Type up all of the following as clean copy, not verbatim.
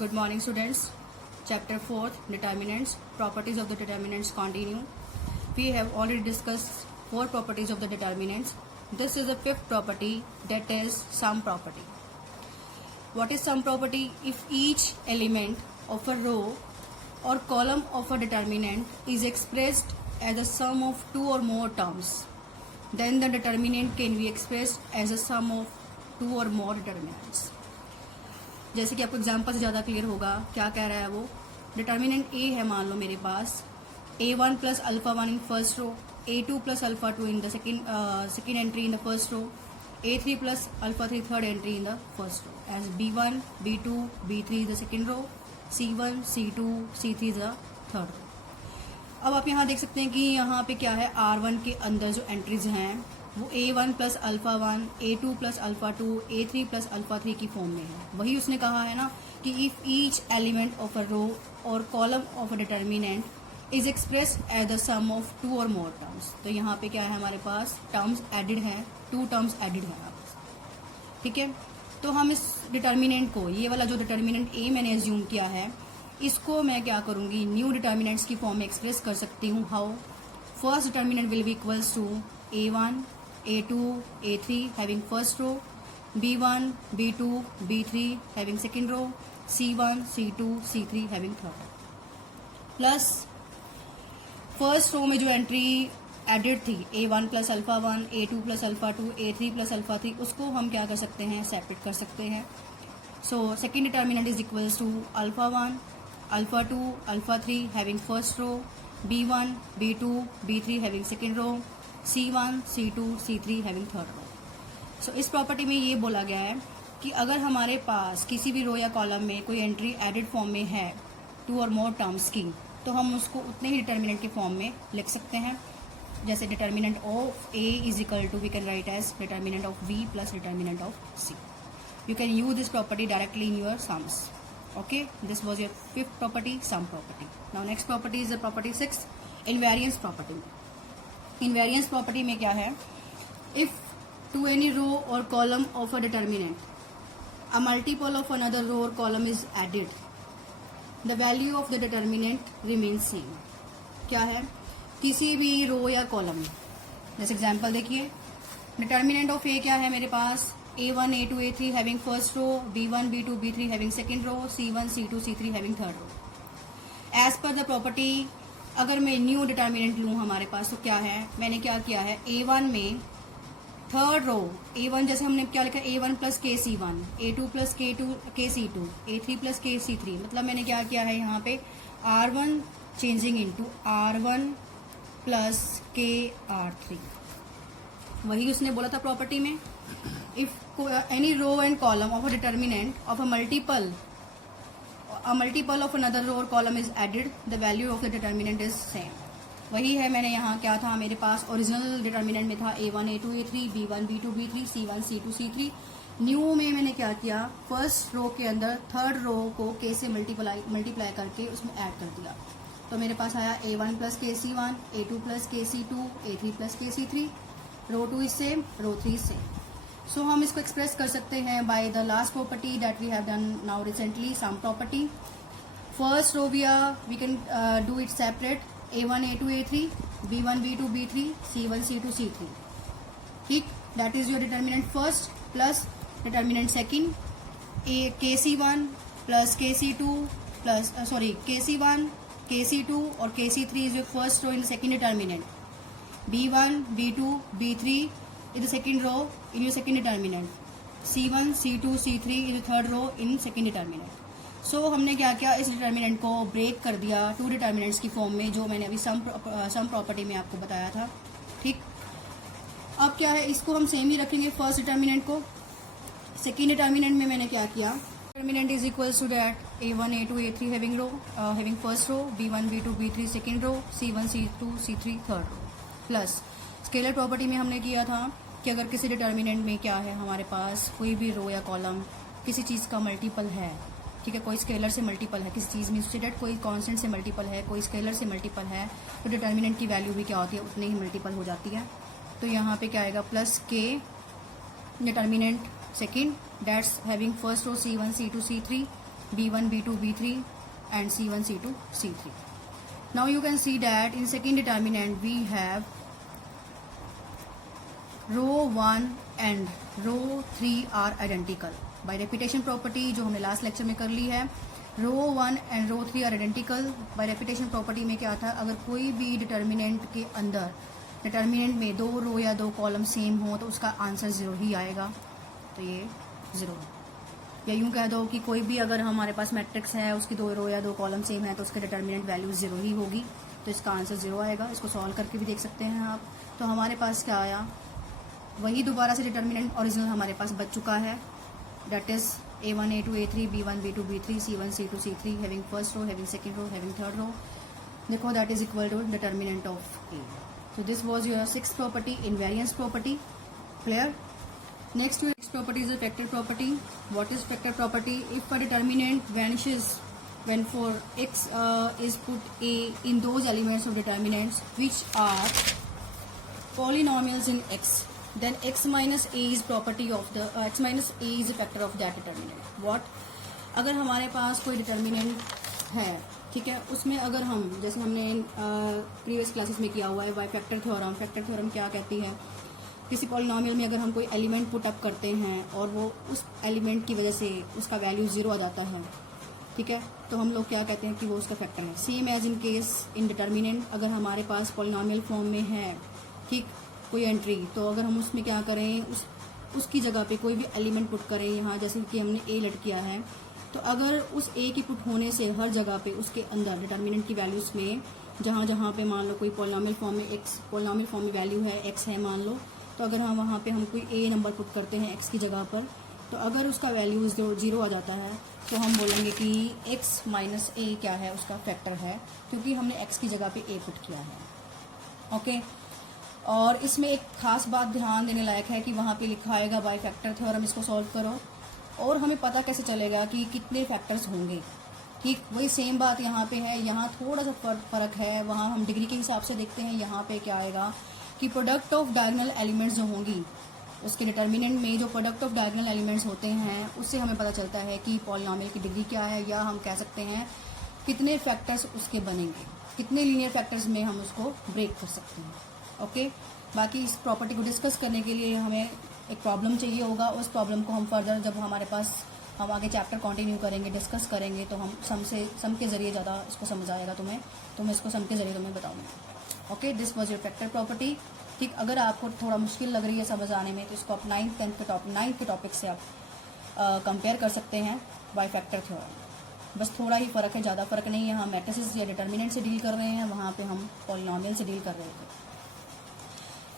Good morning, students. Chapter 4, Determinants, Properties of the Determinants continue. We have already discussed 4 properties of the determinants. This is the 5th property, that is sum property. What is sum property? If each element of a row or column of a determinant is expressed as a sum of 2 or more terms, then the determinant can be expressed as a sum of 2 or more determinants. जैसे कि आपको example से ज़्यादा clear होगा. क्या कह रहा है वो? डिटर्मिनेंट ए है मान लो मेरे पास, a1 plus alpha 1 in first row, a2 plus alpha 2 in the second entry in the first row, a3 plus alpha 3 third entry in the first row, as b1 b2 b3 is the second row, c1 c2 c3 is the third row. अब आप यहाँ देख सकते हैं कि यहाँ पे क्या है, r1 के अंदर जो एंट्रीज हैं वो a1 plus alpha 1, a2 plus alpha 2, a3 plus alpha 3 की फॉर्म में है. वही उसने कहा है ना कि if each element of a row और column of a determinant is expressed as the sum of 2 और मोर टर्म्स. तो यहाँ पे क्या है, हमारे पास टर्म्स एडिड हैं, 2 टर्म्स एडिड हैं हमारे पास. ठीक है, तो हम इस डिटर्मिनेंट को, ये वाला जो डिटर्मिनेंट ए मैंने एज्यूम किया है, इसको मैं क्या करूँगी, न्यू डिटर्मिनेंट्स की फॉर्म में एक्सप्रेस कर सकती हूँ. How? First determinant will be equals to a1 a2 a3 having first row, b1 b2 b3 having second row, c1 c2 c3 having third row, plus first row में जो entry added थी a1 plus alpha 1, a2 plus alpha 2, a3 plus alpha 3, उसको हम क्या कर सकते हैं, separate कर सकते हैं. So second determinant is equals to alpha 1 alpha 2 alpha 3 having first row, b1 b2 b3 having second row, c1 c2 c3 having third row. So इस प्रॉपर्टी में ये बोला गया है कि अगर हमारे पास किसी भी रो या कॉलम में कोई एंट्री एडेड फॉर्म में है 2 और मोर टर्म्स की, तो हम उसको उतने ही डिटर्मिनेंट के फॉर्म में लिख सकते हैं. जैसे determinant of a is equal to, we can write as determinant of v plus determinant of c. You can use this property directly in your sums. Okay, this was your 5th property, sum property. Now next property is the property 6, invariance property. Invariance property में क्या है, if to any row और column of a determinant a multiple of another row और column is added, the value of the determinant remains same. क्या है, किसी भी रो या कॉलम, जैसे एग्जांपल देखिए, डिटर्मिनेंट ऑफ ए क्या है मेरे पास, a1 a2 a3 having first row, b1 b2 b3 having second row, c1 c2 c3 having third row. As per the property अगर मैं न्यू डिटर्मिनेंट लूँ हमारे पास, तो क्या है, मैंने क्या किया है, a1 में थर्ड रो, a1 जैसे हमने क्या लिखा, a1 प्लस के c1, a2 प्लस के c2, a3 plus k c3, मतलब मैंने क्या किया है यहाँ पे r1 changing into r1 plus के r3. वही उसने बोला था प्रॉपर्टी में, if any row and column of a determinant of a multiple of another row or column is added, the value of the determinant is same. वही है, मैंने यहाँ क्या था, मेरे पास ओरिजिनल डिटर्मिनेंट में था a1 a2 a3 b1 b2 b3 c1 c2 c3. New में मैंने क्या किया, फर्स्ट रो के अंदर थर्ड रो को k से मल्टीप्लाई करके उसमें ऐड कर दिया. तो मेरे पास आया a1 प्लस के c1, a2 प्लस के c2, a3 plus k c3. Row 2 is same, row 3 is same. So हम इसको एक्सप्रेस कर सकते हैं by the last property that we have done now recently, sum property. First row we can do it separate, a1 a2 a3 b1 b2 b3 c1 c2 c3. ठीक, that is your determinant first plus determinant second, kc1 plus kc2 plus kc1 kc2 और kc3 is your first row in the second determinant, b1 b2 b3 is the second row in your second determinant, c1 c2 c3 is the third row in second determinant. So हमने क्या किया, इस determinant को break कर दिया 2 determinants की form में, जो मैंने अभी सम प्रॉपर्टी में आपको बताया था. ठीक, अब क्या है, इसको हम सेम ही रखेंगे फर्स्ट डिटर्मिनेंट को. सेकेंड डिटर्मिनेंट में मैंने क्या किया, determinant is equals to that a1 a2 a3 having first row, b1 b2 b3 second row, c1 c2 c3 third row. Plus scalar property में हमने किया था कि अगर किसी डिटर्मिनेंट में क्या है, हमारे पास कोई भी रो या कॉलम किसी चीज़ का मल्टीपल है, ठीक है, कोई स्केलर से मल्टीपल है किसी चीज़ में, स्टेटेड कोई कांस्टेंट से मल्टीपल है, कोई स्केलर से मल्टीपल है, तो डिटर्मिनेंट की वैल्यू भी क्या होती है, उतने ही मल्टीपल हो जाती है. तो यहाँ पे क्या आएगा, प्लस के determinant second, that's having first row c1 c2 c3 B1, B2, B3 and C1, C2, C3. Now you can see that in second determinant we have row 1 and row 3 are identical. By repetition property जो हमने last lecture में कर ली है, row 1 and row 3 are identical. By repetition property में क्या था, अगर कोई भी डिटर्मिनेंट के अंदर डिटर्मिनेंट में 2 रो या 2 कॉलम सेम हो तो उसका आंसर 0 ही आएगा. तो ये 0 है. या यूं कह दो कि कोई भी अगर हमारे पास मैट्रिक्स है उसकी 2 रो या 2 कॉलम सेम है तो उसके डिटर्मिनेंट वैल्यू 0 ही होगी. तो इसका आंसर 0 आएगा. इसको सॉल्व करके भी देख सकते हैं आप. तो हमारे पास क्या आया, वही दोबारा से डिटर्मिनेंट ओरिजिनल हमारे पास बच चुका है. That is A1, A2, A3, B1, B2, B3, C1, C2, C3, having first row, having second row, having third row. देखो that is equal to determinant of A. So this was your sixth property, invariance property. Clear? Next property is a factor property. What is factor property? If a determinant vanishes when for x is put A in those elements of determinants which are polynomials in x, then x minus a is property of the x minus a is a factor of that determinant. What? अगर हमारे पास कोई determinant है, ठीक है, उसमें अगर हम जैसे हमने प्रीवियस क्लासेस में किया हुआ है by factor theorem. Factor theorem क्या कहती है, किसी पॉलिनोमियल में अगर हम कोई एलिमेंट पुट अप करते हैं और वो उस एलिमेंट की वजह से उसका वैल्यू 0 आ जाता है, ठीक है, तो हम लोग क्या कहते हैं कि वो उसका फैक्टर है. Same as in case in determinant, अगर हमारे पास पॉलिनोमियल फॉर्म में है, ठीक, कोई एंट्री, तो अगर हम उसमें क्या करें, उसकी जगह पे कोई भी एलिमेंट पुट करें. यहाँ जैसे कि हमने ए लट किया है, तो अगर उस ए की पुट होने से हर जगह पे उसके अंदर डिटर्मिनेंट की वैल्यूज में जहाँ जहाँ पे मान लो कोई पॉलिनोमियल फॉर्म में एक्स, पॉलिनोमियल फॉर्म में वैल्यू है एक्स है मान लो, तो अगर हम वहाँ पे हम कोई ए नंबर पुट करते हैं एक्स की जगह पर, तो अगर उसका वैल्यू 0 आ जाता है तो हम बोलेंगे कि एक्स माइनस ए क्या है, उसका फैक्टर है, क्योंकि हमने एक्स की जगह पे ए पुट किया है. ओके. और इसमें एक खास बात ध्यान देने लायक है कि वहाँ पे लिखा आएगा बाय फैक्टर थ्योरम, इसको सॉल्व करो. और हमें पता कैसे चलेगा कि कितने फैक्टर्स होंगे, ठीक, वही सेम बात यहाँ पे है. यहाँ थोड़ा सा फर्क है, वहाँ हम डिग्री के हिसाब से देखते हैं. यहाँ पे क्या आएगा कि प्रोडक्ट ऑफ डायगोनल एलिमेंट्स जो होंगी उसके डिटर्मिनेंट में, जो प्रोडक्ट ऑफ डायगोनल एलिमेंट्स होते हैं उससे हमें पता चलता है कि पॉलिनोमियल की डिग्री क्या है, या हम कह सकते हैं कितने फैक्टर्स उसके बनेंगे, कितने लीनियर फैक्टर्स में हम उसको ब्रेक कर सकते हैं. ओके. बाकी इस प्रॉपर्टी को डिस्कस करने के लिए हमें एक प्रॉब्लम चाहिए होगा. उस प्रॉब्लम को हम फर्दर जब हमारे पास हम आगे चैप्टर कंटिन्यू करेंगे, डिस्कस करेंगे, तो हम सम के जरिए ज़्यादा इसको समझ आएगा तुम्हें, तो मैं इसको सम के जरिए तुम्हें बताऊँगी. Okay. This was your factor property. ठीक, अगर आपको थोड़ा मुश्किल लग रही है समझ आने में तो इसको आप 9th के टॉपिक से आप कंपेयर कर सकते हैं बाय फैक्टर थ्योरम. बस थोड़ा ही फ़र्क है, ज़्यादा फ़र्क नहीं है. हम मैट्रिसेस या डिटर्मिनेंट से डील कर रहे हैं, वहाँ पे हम पॉलिनोमियल से डील कर रहे थे.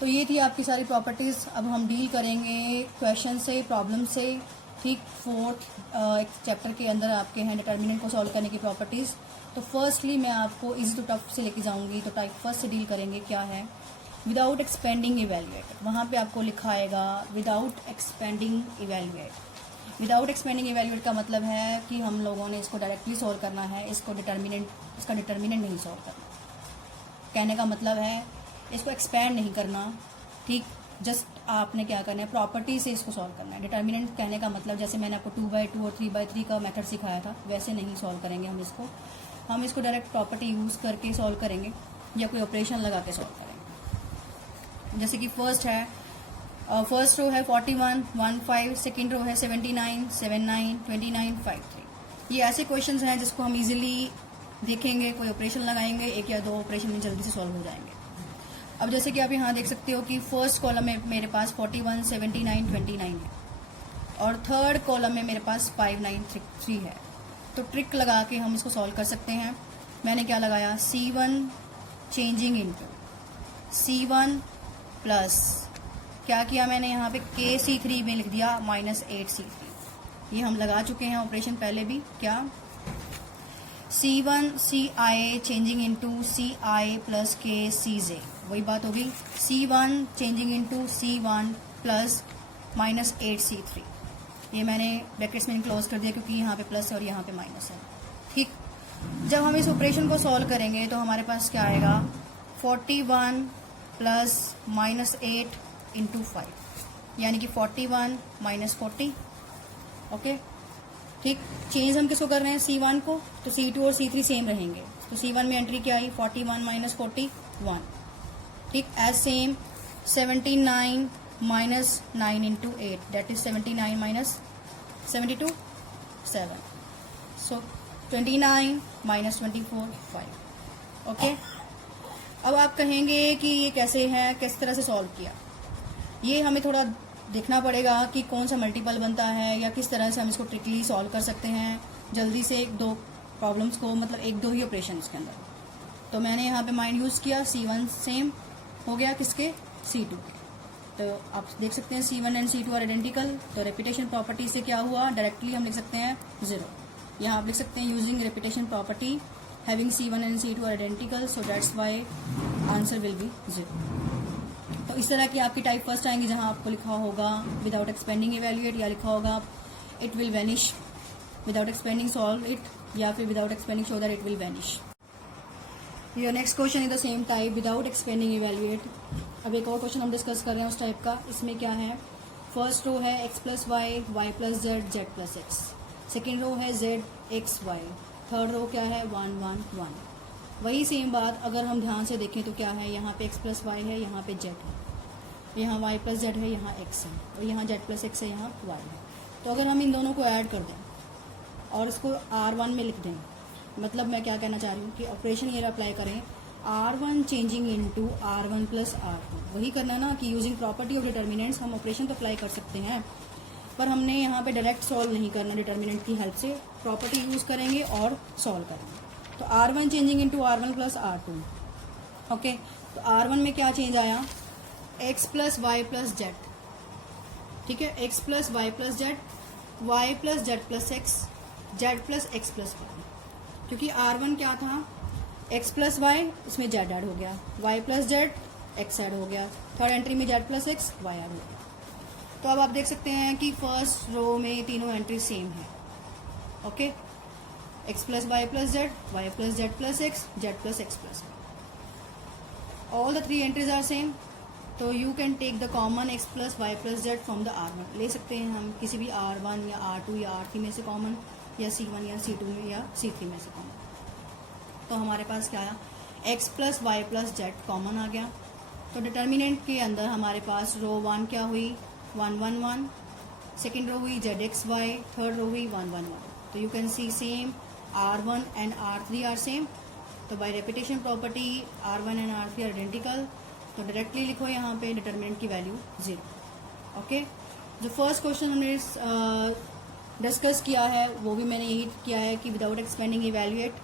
तो ये थी आपकी सारी प्रॉपर्टीज़. अब हम डील करेंगे क्वेश्चन से, प्रॉब्लम से. ठीक, 4th एक चैप्टर के अंदर आपके हैं डिटर्मिनेंट को सॉल्व करने की प्रॉपर्टीज़. तो फर्स्टली मैं आपको इजी टू टफ से लेके जाऊंगी. तो टाइप फर्स्ट से डील करेंगे. क्या है, विदाउट एक्सपेंडिंग इवेल्युएट. वहाँ पे आपको लिखा आएगा without expanding evaluate. Without expanding evaluate का मतलब है कि हम लोगों ने इसको डायरेक्टली सॉल्व करना है, इसका डिटर्मिनेंट नहीं सॉल्व करना. कहने का मतलब है इसको एक्सपेंड नहीं करना. ठीक, जस्ट आपने क्या करना है, प्रॉपर्टी से इसको सॉल्व करना है. डिटर्मिनेंट कहने का मतलब जैसे मैंने आपको 2/2 और 3/3 का मेथड सिखाया था, वैसे नहीं सॉल्व करेंगे हम इसको. हम इसको डायरेक्ट प्रॉपर्टी यूज़ करके सॉल्व करेंगे या कोई ऑपरेशन लगा के सॉल्व करेंगे. जैसे कि फर्स्ट रो है 41, 15, सेकेंड रो है 79, 79, 29, 53. ये ऐसे क्वेश्चंस हैं जिसको हम इजीली देखेंगे, कोई ऑपरेशन लगाएंगे, एक या दो ऑपरेशन में जल्दी से सॉल्व हो जाएंगे. अब जैसे कि आप यहाँ देख सकते हो कि फर्स्ट कॉलम में मेरे पास 41, 79, 29 है और थर्ड कॉलम में मेरे पास 5, 9, 3 है. तो ट्रिक लगा के हम इसको सॉल्व कर सकते हैं. मैंने क्या लगाया, C1 changing into C1 plus क्या किया मैंने यहाँ पे KC3 में लिख दिया -8C3. ये हम लगा चुके हैं ऑपरेशन पहले भी. क्या, C1 CI changing into CI plus KCJ, वही बात होगी. C1 changing into C1 plus -8C3. ये मैंने ब्रैकेट्स में क्लोज कर दिया क्योंकि यहाँ पे प्लस और यहाँ पे माइनस है. ठीक, जब हम इस ऑपरेशन को सॉल्व करेंगे तो हमारे पास क्या आएगा, 41 प्लस -8 इंटू 5, यानी कि 41 - 40. ओके, ठीक, चेंज हम किसको कर रहे हैं, C1 को, तो C2 और C3 सेम रहेंगे। तो C1 में एंट्री क्या आई, 41 माइनस 41, ठीक, as same 79 minus 9 into 8 that is 79 minus 72 7, so 29 minus 24 5। Okay, अब आप कहेंगे कि ये कैसे है, किस तरह से सॉल्व किया, ये हमें थोड़ा देखना पड़ेगा कि कौन सा मल्टीपल बनता है या किस तरह से हम इसको ट्रिकली सॉल्व कर सकते हैं जल्दी से एक दो प्रॉब्लम्स को, मतलब एक दो ही ऑपरेशंस के अंदर। तो मैंने यहाँ पे माइंड यूज़ किया, C1 सेम हो गया किसके, C2 के। तो आप देख सकते हैं C1 and C2 are identical, तो रेपिटेशन प्रॉपर्टी से क्या हुआ, डायरेक्टली हम लिख सकते हैं 0। यहाँ आप लिख सकते हैं using repetition property having C1 and C2 are identical, so that's why answer will be 0। तो इस तरह की आपकी टाइप फर्स्ट आएंगी जहां आपको लिखा होगा विदाउट एक्सपेंडिंग इवेल्युएट, या लिखा होगा it will vanish without expanding solve it, या फिर without expanding show that it will vanish. Your next question is the same type, without expanding evaluate. अब एक और क्वेश्चन हम डिस्कस कर रहे हैं उस टाइप का। इसमें क्या है, फर्स्ट रो है x plus y, y plus z, z plus x. Second row है z x y. Third row क्या है 1 1 1। वही सेम बात अगर हम ध्यान से देखें तो क्या है, यहाँ पे x प्लस वाई है, यहाँ पे z है, यहाँ y प्लस जेड है, यहाँ x है, और यहाँ z प्लस एक्स है, यहाँ y है। तो अगर हम इन दोनों को ऐड कर दें और इसको R1 में लिख दें, मतलब मैं क्या कहना चाह रही हूँ कि ऑपरेशन ये अप्लाई करें, R1 changing into R1 plus R2। वही करना ना कि यूजिंग प्रॉपर्टी ऑफ डिटर्मिनेंट्स हम ऑपरेशन तो अप्लाई कर सकते हैं, पर हमने यहाँ पे डायरेक्ट सॉल्व नहीं करना डिटर्मिनेंट की हेल्प से, प्रॉपर्टी यूज करेंगे और सॉल्व करेंगे। तो R1 changing into R1 plus R2। Okay, तो R1 में क्या चेंज आया, x plus y plus z, ठीक है, x plus y plus z, y plus z plus x, z plus x plus y. क्योंकि R1 क्या था, x प्लस वाई, इसमें जेड ऐड हो गया, y plus z, x add हो गया, थर्ड एंट्री में z plus x, y add हो गया। तो अब आप देख सकते हैं कि फर्स्ट रो में तीनों एंट्री सेम है। Okay, x plus y plus z, y plus z plus x, z plus x plus y, all the 3 entries are same. तो you can take the common x plus y plus z from the R1। ले सकते हैं हम किसी भी R1 या R2 या R3 में से कॉमन, या C1 या C2 में या C3 में से कॉमन। तो हमारे पास क्या आया, x plus y plus z common आ गया। तो डिटर्मिनेंट के अंदर हमारे पास रो 1 क्या हुई 1 1 1, सेकेंड रो हुई z x y, third row हुई 1 1 1। तो you can see same R1 and R3 are same. तो by repetition property R1 and R3 are identical. तो डायरेक्टली लिखो यहाँ पे डिटर्मिनेंट की वैल्यू 0। ओके, जो फर्स्ट क्वेश्चन हमने डिस्कस किया है वो भी मैंने यही किया है कि विदाउट एक्सपेंडिंग इवेल्युएट,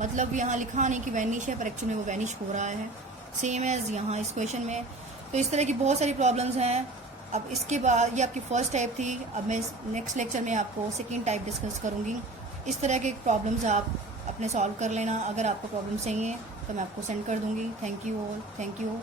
मतलब यहाँ लिखा नहीं कि वैनिश है, पर एक्चुअली वो वैनिश हो रहा है, सेम एज यहाँ इस क्वेश्चन में। तो इस तरह की बहुत सारी प्रॉब्लम्स हैं। अब इसके बाद ये आपकी फर्स्ट टाइप थी, अब मैं नेक्स्ट लेक्चर में आपको सेकेंड टाइप डिस्कस करूँगी। इस तरह के प्रॉब्लम्स आप अपने सॉल्व कर लेना। अगर आपको प्रॉब्लम चाहिए तो मैं आपको सेंड कर दूँगी। Thank you all, thank you.